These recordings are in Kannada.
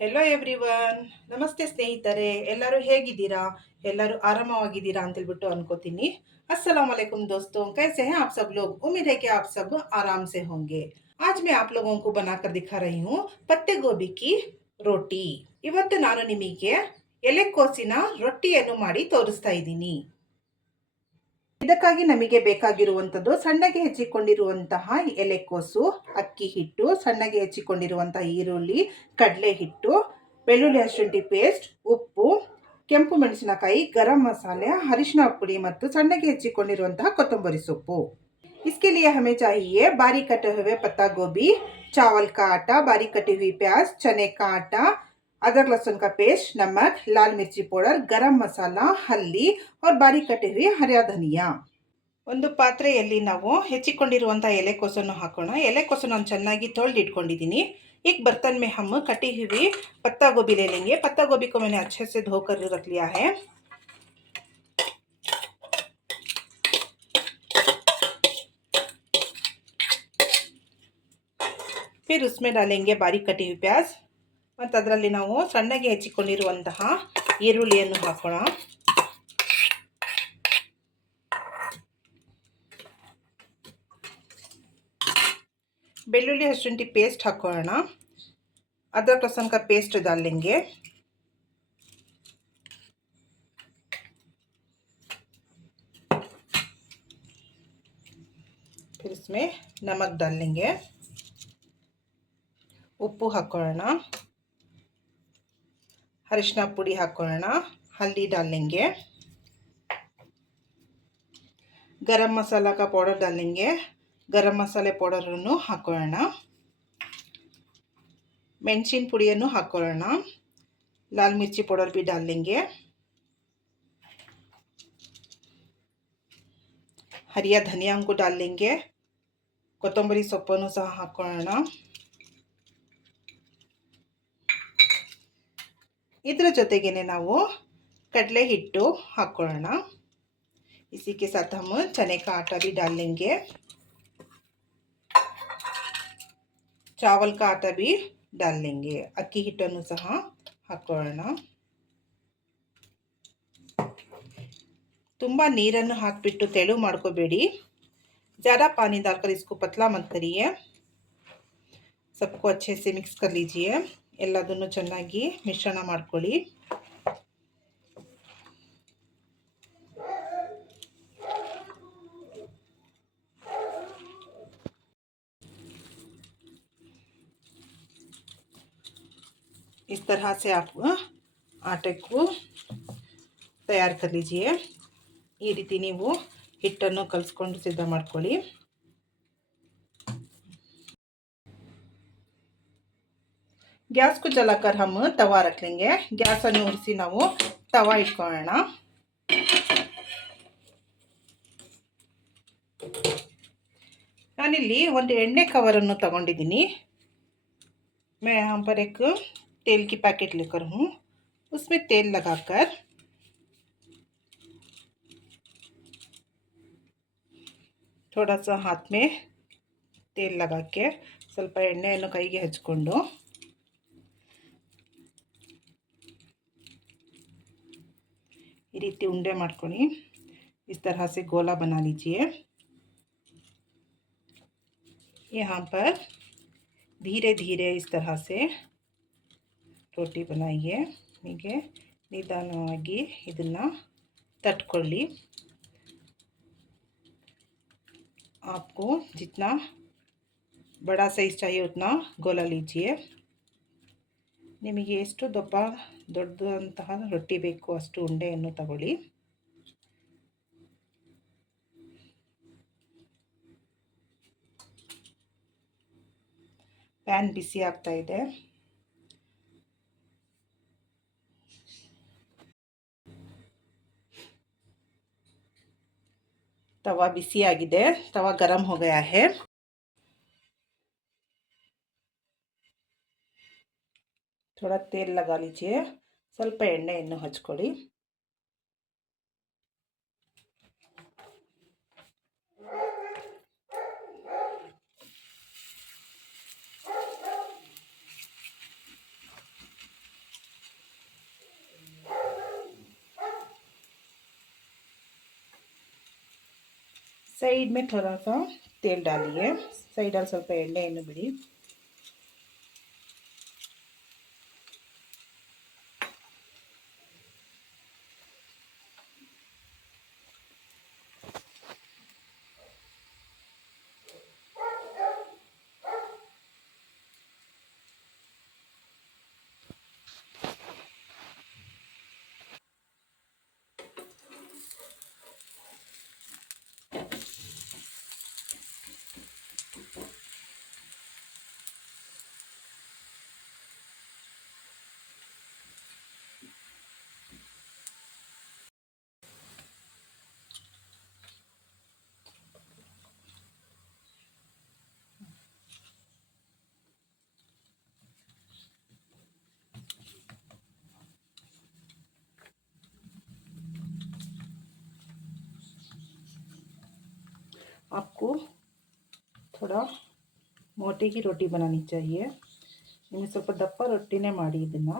ಹೆಲೋ ಎವ್ರಿವನ್ ನಮಸ್ತೆ ಸ್ನೇಹಿತರೆ ಎಲ್ಲರೂ ಹೇಗಿದ್ದೀರಾ ಎಲ್ಲರೂ ಆರಾಮವಾಗಿದ್ದೀರಾ ಅಂತೇಳ್ಬಿಟ್ಟು ಅನ್ಕೋತೀನಿ अस्सलाम वालेकुम ದೋಸ್ತು ಕೈಸೆ ಹೇ ಆಪ್ ಸಬ್ ಲೋಗ್ उम्मीद ಸಬ್ ಆಪ್ ಸಬ್ ಆರಾಮ್ ಸೆ ಹೋಂಗೆ ಆಜ್ ಮೇ ಆಪ್ आप लोगों को बनाकर ದಿಖಾ रही ಹೂ ಪತ್ತೆ ಗೋಬಿ ರೋಟಿ ಇವತ್ತು ನಾನು ನಿಮಗೆ ಎಲೆಕೋಸಿನ ರೊಟ್ಟಿಯನ್ನು ಮಾಡಿ ತೋರಿಸ್ತಾ ಇದ್ದೀನಿ ಇದಕ್ಕಾಗಿ ನಮಗೆ ಬೇಕಾಗಿರುವಂಥದ್ದು ಸಣ್ಣಗೆ ಹೆಚ್ಚಿಕೊಂಡಿರುವಂತಹ ಎಲೆಕೋಸು ಅಕ್ಕಿ ಹಿಟ್ಟು ಸಣ್ಣಗೆ ಹೆಚ್ಚಿಕೊಂಡಿರುವಂತಹ ಈರುಳ್ಳಿ ಕಡಲೆ ಹಿಟ್ಟು ಬೆಳ್ಳುಳ್ಳಿ ಹಸುಂಟಿ ಪೇಸ್ಟ್ ಉಪ್ಪು ಕೆಂಪು ಮೆಣಸಿನಕಾಯಿ ಗರಂ ಮಸಾಲೆ ಅರಿಶಿನ ಪುಡಿ ಮತ್ತು ಸಣ್ಣಗೆ ಹೆಚ್ಚಿಕೊಂಡಿರುವಂತಹ ಕೊತ್ತಂಬರಿ ಸೊಪ್ಪು ಇಸ್ಕೆಲಿಯ ಹಮೆ हमें ಬಾರಿ बारीक ಹುವೆ ಪತ್ತಾ ಗೋಬಿ ಚಾವಲ್ चावल का आटा बारीक कटी हुई प्याज चने का अदरक लहसुन का पेस्ट नमक लाल मिर्ची पाउडर गरम मसाला हल्दी और बारीक कटे ಹರಿಯ हरिया धनिया ಪಾತ್ರೆಯಲ್ಲಿ ನಾವು ಹೆಚ್ಚಿಕೊಂಡಿರುವಂಥ ಎಲೆಕೋಸನ್ನು हाकोण ಎಲೆಕೋಸನ್ನು ನಾನು ಚೆನ್ನಾಗಿ एक बर्तन में हम कटी हुई पत्ता गोभी ले लेंगे पत्ता गोभी को मैंने अच्छे से धोकर रख लिया है फिर उसमें डालेंगे बारीक कटी हुई प्याज ಮತ್ತು ಅದರಲ್ಲಿ ನಾವು ಸಣ್ಣಗೆ ಹೆಚ್ಚಿಕೊಂಡಿರುವಂತಹ ಈರುಳ್ಳಿಯನ್ನು ಹಾಕೋಣ ಬೆಳ್ಳುಳ್ಳಿ ಹಸುಂಟಿ ಪೇಸ್ಟ್ ಹಾಕೋಣ ಅದರ ಪ್ರಸಂಗ ಪೇಸ್ಟ್ ದಾಲ್ಲಿಂಗೆ फिर इसमें नमक ಉಪ್ಪು ಹಾಕೊಳ್ಳೋಣ ಅರಿಶಿನ ಪುಡಿ ಹಾಕ್ಕೊಳ್ಳೋಣ ಹಲ್ದಿ ಡಾಲ್ನಿಂಗೆ ಗರಂ ಮಸಾಲ ಕಾ ಪೌಡರ್ ಡಾಲ್ನಿಂಗೆ ಗರಂ ಮಸಾಲೆ ಪೌಡರನ್ನು ಹಾಕೊಳ್ಳೋಣ ಮೆಣಸಿನ ಪುಡಿಯನ್ನು ಹಾಕ್ಕೊಳ್ಳೋಣ ಲಾಲ್ ಮಿರ್ಚಿ ಪೌಡರ್ ಬಿ ಡಾಲ್ನಿಂಗೆ ಹರಿಯ ಧನಿಯಾ ಅಂಕು ಡಾಲ್ನಿಂಗೆ ಕೊತ್ತಂಬರಿ ಸೊಪ್ಪನ್ನು ಸಹ ಹಾಕೊಳ್ಳೋಣ ಇದರ ಜೊತೆಗೆ ನಾವು ಕಡಲೆ ಹಿಟ್ಟು ಹಾಕೊಳ್ಳೋಣ इसी के साथ हम चने का आटा भी डाल लेंगे चावल का आटा भी डाल लेंगे ಅಕ್ಕಿ ಹಿಟ್ಟನ್ನು ಸಹ ಹಾಕೊಳ್ಳೋಣ ತುಂಬಾ ನೀರನ್ನು ಹಾಕಿಬಿಟ್ಟು ತೆಳು ಮಾಡ್ಕೋಬೇಡಿ ಜಾಡಾ پانی ದಾರ್ಕರಿ इसको पतला मत करिए सबको अच्छे से मिक्स कर लीजिए ಎಲ್ಲದನ್ನು ಚೆನ್ನಾಗಿ ಮಿಶ್ರಣ ಮಾಡ್ಕೊಳ್ಳಿ ಈ ತರಹ से ಆಟಕ್ಕೂ ತಯಾರು ಈ ರೀತಿ ನೀವು ಹಿಟ್ಟನ್ನು ಕಲಿಸ್ಕೊಂಡು ಸಿದ್ಧ ಮಾಡ್ಕೊಳ್ಳಿ ಗ್ಯಾಸ್ ಕುಜಲಕರ್ ಹಮ್ ತವಾ ರಕ್ಲಿಂಗೆ ಗ್ಯಾಸನ್ನು ಉರಿಸಿ ನಾವು ತವಾ ಇಟ್ಕೊಳ್ಳೋಣ ನಾನಿಲ್ಲಿ ಒಂದು ಎಣ್ಣೆ ಕವರನ್ನು ತಗೊಂಡಿದ್ದೀನಿ मैं यहाँ पर ಪ್ಯಾಕೆಟ್ ಲಿಕ್ಕರ್ ಹ್ಞೂ ಉಸ್ಮೆ ತೇಲ್ ಲಗಾಕರ್ उसमें तेल लगाकर थोड़ा ಸ್ವಲ್ಪ ಎಣ್ಣೆಯನ್ನು ಕೈಗೆ ಹಚ್ಕೊಂಡು रीति उंडे ಉಂಡೆ इस तरह से गोला बना लीजिए यहाँ पर धीरे धीरे इस तरह से रोटी बनाइए ಹೀಗೆ ನಿಧಾನವಾಗಿ ಇದನ್ನು ತಟ್ಕೊಳ್ಳಿ आपको जितना बड़ा साइज़ चाहिए उतना गोला लीजिए ನಿಮಗೆ ಎಷ್ಟು ದೊಬ್ಬ ದೊಡ್ಡದಂತಹ ರೊಟ್ಟಿ ಬೇಕು ಅಷ್ಟು ಉಂಡೆಯನ್ನು ತಗೊಳ್ಳಿ ಪ್ಯಾನ್ ಬಿಸಿ ಆಗ್ತಾ ಇದೆ ತವಾ ಬಿಸಿಯಾಗಿದೆ ತವಾ ಗರಂ ಹೋಗಯಾ थोड़ा तेल लगा लीजिए। ಸ್ವಲ್ಪ ಎಣ್ಣೆಯನ್ನು ಹಚ್ಚಿಕೊಳ್ಳಿ. ಸೈಡ್ ಮೇ ಟರಾಸಾ تیل ಡಾಲಿಯೆ. ಸೈಡ್ ಆ ಸ್ವಲ್ಪ ಎಣ್ಣೆಯನ್ನು ಬಿಡಿ. आपको थोड़ा मोटे की रोटी बनानी चाहिए इन्हें स्वल्प दप रोटी ने माड़ी दिन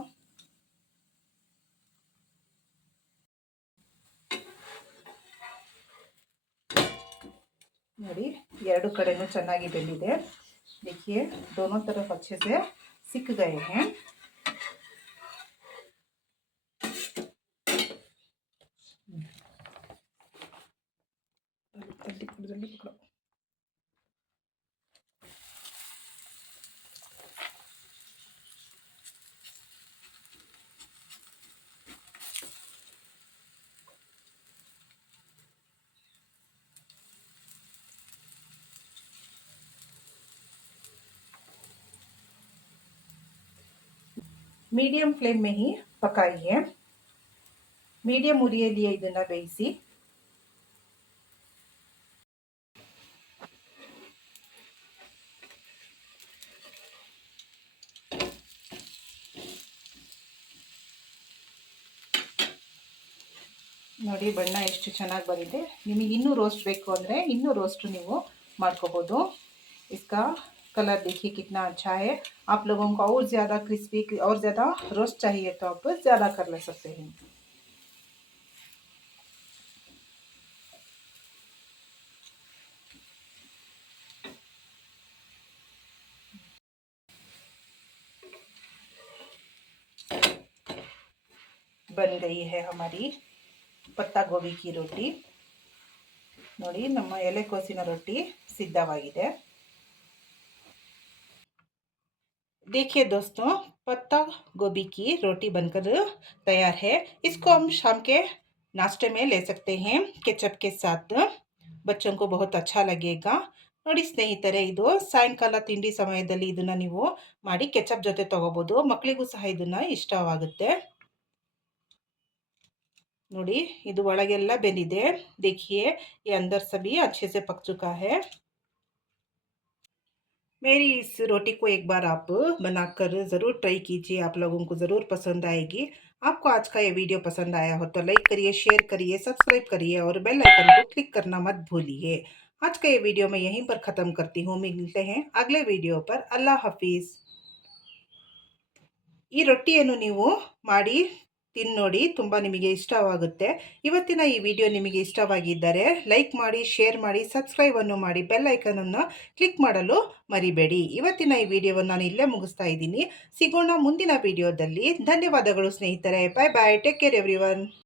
नी एर चेन बंद देखिए दोनों तरफ अच्छे से सिक गए हैं ஒரு ரெண்டு குக்கரோ मीडियम फ्लेम में ही पकाइए मीडियम उरिए लिए इतना नोड़ी बण् ಎಷ್ಟು ಚೆನ್ನಾಗಿ ಬಂದಿದೆ ನಿಮಗೆ ಇನ್ನೂ इन रोस्ट नहीं ಇನ್ನೂ इसका कलर देखिए कितना अच्छा है आप लोगों को और ज़्यादा क्रिस्पी और ज़्यादा रोस्ट चाहिए तो आप ज़्यादा कर ले सकते हैं बन गई है हमारी पत्ता गोभी की रोटी. ನೋಡಿ ನಮ್ಮ ಎಲೆಕೋಸಿನ ರೊಟ್ಟಿ ಸಿದ್ಧವಾಗಿದೆ. देखिए दोस्तों पत्ता गोभी की रोटी बनकर तैयार है इसको हम शाम के नाश्ते में ले सकते हैं केचप के साथ बच्चों को बहुत अच्छा लगेगा. ನೋಡಿ ಸ್ನೇಹಿತರೆ ಇದು ಸಂಕಲ ತಿಂಡಿ ಸಮಯದಲ್ಲಿ ಇದನ್ನ ನೀವು ಮಾಡಿ ಕೆಚಪ್ ಜೊತೆ ತಗಬಹುದು ಮಕ್ಕಳಿಗೆ ಸಹ ಇದನ್ನ ಇಷ್ಟವಾಗುತ್ತೆ. नोड़ी इला ಒಳಗೆಲ್ಲ देखिए ये अंदर सभी अच्छे से पक चुका है मेरी इस रोटी को एक बार आप बनाकर ज़रूर ट्राई कीजिए आप लोगों को ज़रूर पसंद आएगी आपको आज का ये वीडियो पसंद आया हो तो लाइक करिए शेयर करिए सब्सक्राइब करिए और बेल आइकन को क्लिक करना मत भूलिए आज का ये वीडियो मैं यहीं पर ख़त्म करती हूँ मिलते हैं अगले वीडियो पर अल्लाह हाफिज़ ಈ ರೊಟ್ಟಿಯನ್ನು ನೀವು ಮಾಡಿ ತಿನ್ನೋಡಿ ತುಂಬ ನಿಮಗೆ ಇಷ್ಟವಾಗುತ್ತೆ ಇವತ್ತಿನ ಈ ವಿಡಿಯೋ ನಿಮಗೆ ಇಷ್ಟವಾಗಿದ್ದರೆ ಲೈಕ್ ಮಾಡಿ ಶೇರ್ ಮಾಡಿ ಸಬ್ಸ್ಕ್ರೈಬನ್ನು ಮಾಡಿ ಬೆಲ್ ಐಕನನ್ನು ಕ್ಲಿಕ್ ಮಾಡಲು ಮರಿಬೇಡಿ ಇವತ್ತಿನ ಈ ವಿಡಿಯೋವನ್ನು ನಾನು ಇಲ್ಲೇ ಮುಗಿಸ್ತಾ ಇದ್ದೀನಿ ಸಿಗೋಣ ಮುಂದಿನ ವಿಡಿಯೋದಲ್ಲಿ ಧನ್ಯವಾದಗಳು ಸ್ನೇಹಿತರೆ bye bye take care every